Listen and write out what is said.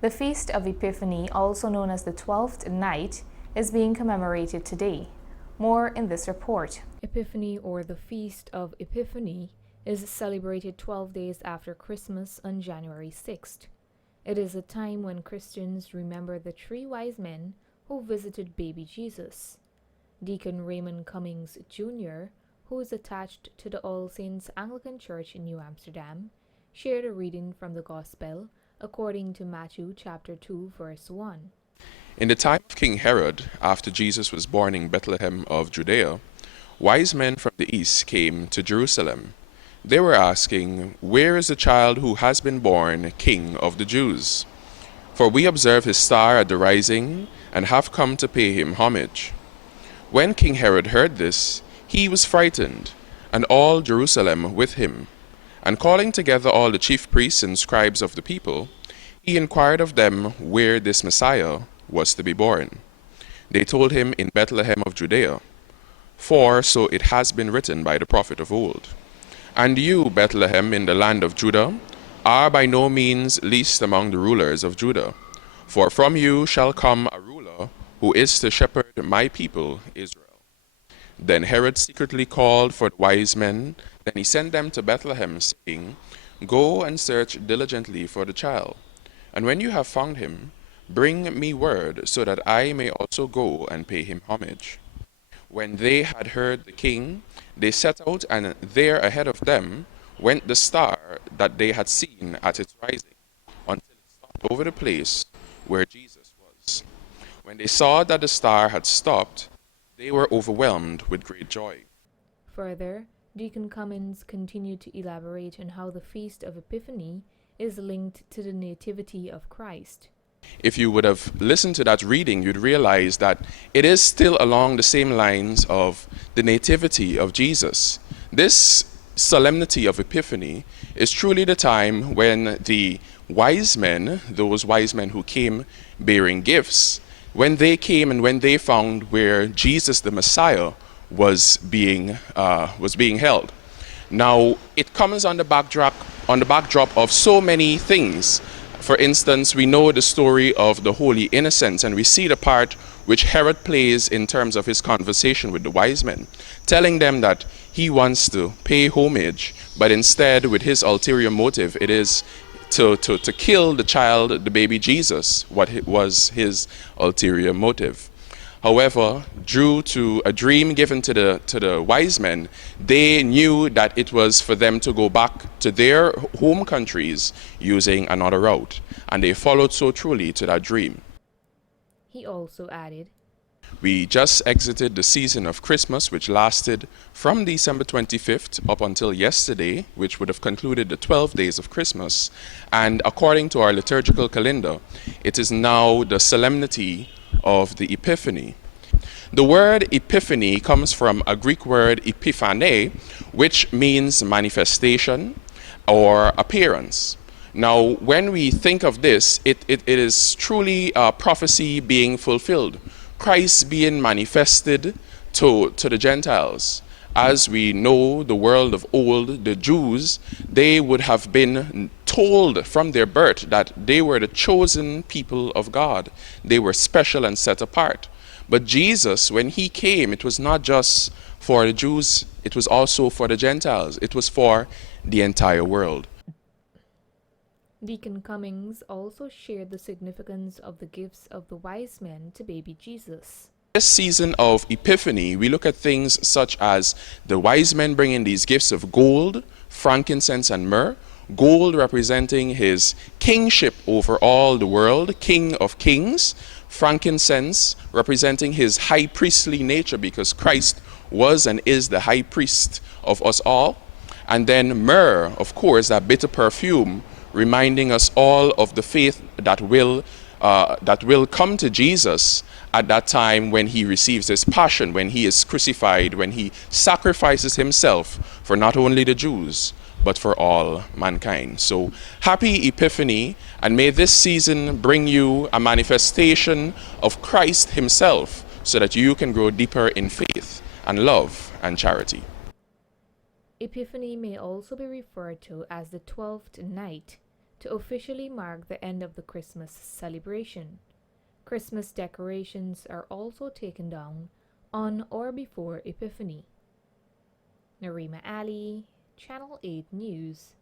The Feast of Epiphany, also known as the 12th night, is being commemorated today. More in this report. Epiphany, or the Feast of Epiphany, is celebrated 12 days after Christmas on January 6th. It is a time when Christians remember the three wise men who visited baby Jesus. Deacon Raymond Cummings, Jr., who is attached to the All Saints Anglican Church in New Amsterdam, shared a reading from the Gospel according to Matthew chapter 2, verse 1. In the time of King Herod, after Jesus was born in Bethlehem of Judea, wise men from the east came to Jerusalem. They were asking, "Where is the child who has been born King of the Jews? For we observe his star at the rising and have come to pay him homage." When King Herod heard this, he was frightened, and all Jerusalem with him. And calling together all the chief priests and scribes of the people, he inquired of them where this Messiah was to be born. They told him, "In Bethlehem of Judea, for so it has been written by the prophet of old. And you, Bethlehem, in the land of Judah, are by no means least among the rulers of Judah, for from you shall come a ruler who is to shepherd my people Israel." Then Herod secretly called for the wise men. Then he sent them to Bethlehem, saying, "Go and search diligently for the child, and when you have found him, bring me word, so that I may also go and pay him homage." When they had heard the king, they set out, and there ahead of them went the star that they had seen at its rising, until it stopped over the place where Jesus was. When they saw that the star had stopped, they were overwhelmed with great joy. Further, Deacon Cummins continued to elaborate on how the Feast of Epiphany is linked to the Nativity of Christ. If you would have listened to that reading, you'd realize that it is still along the same lines of the Nativity of Jesus. This solemnity of Epiphany is truly the time when the wise men, those wise men who came bearing gifts, when they came and when they found where Jesus the Messiah was being held. Now, it comes on the backdrop of so many things. For instance, we know the story of the Holy Innocents, and we see the part which Herod plays in terms of his conversation with the wise men, telling them that he wants to pay homage, but instead, with his ulterior motive, it is to kill the child, the baby Jesus, what was his ulterior motive. However, due to a dream given to the wise men, they knew that it was for them to go back to their home countries using another route, and they followed so truly to that dream. He also added, "We just exited the season of Christmas, which lasted from December 25th up until yesterday, which would have concluded the 12 days of Christmas. And according to our liturgical calendar, it is now the solemnity of the Epiphany." The word Epiphany comes from a Greek word epiphane, which means manifestation or appearance. Now, when we think of this, it is truly a prophecy being fulfilled. Christ being manifested to the Gentiles. As we know, the world of old, the Jews, they would have been told from their birth that they were the chosen people of God. They were special and set apart. But Jesus, when he came, it was not just for the Jews, it was also for the Gentiles. It was for the entire world. Deacon Cummings also shared the significance of the gifts of the wise men to baby Jesus. This season of Epiphany, we look at things such as the wise men bringing these gifts of gold, frankincense, and myrrh. Gold representing his kingship over all the world, King of Kings. Frankincense representing his high priestly nature, because Christ was and is the high priest of us all. And then myrrh, of course, that bitter perfume, reminding us all of the faith that will come to Jesus at that time when he receives his passion, when he is crucified, when he sacrifices himself for not only the Jews, but for all mankind. So happy Epiphany, and may this season bring you a manifestation of Christ himself, so that you can grow deeper in faith and love and charity. Epiphany may also be referred to as the 12th night, to officially mark the end of the Christmas celebration. Christmas decorations are also taken down on or before Epiphany. Narima Ali, Channel 8 News.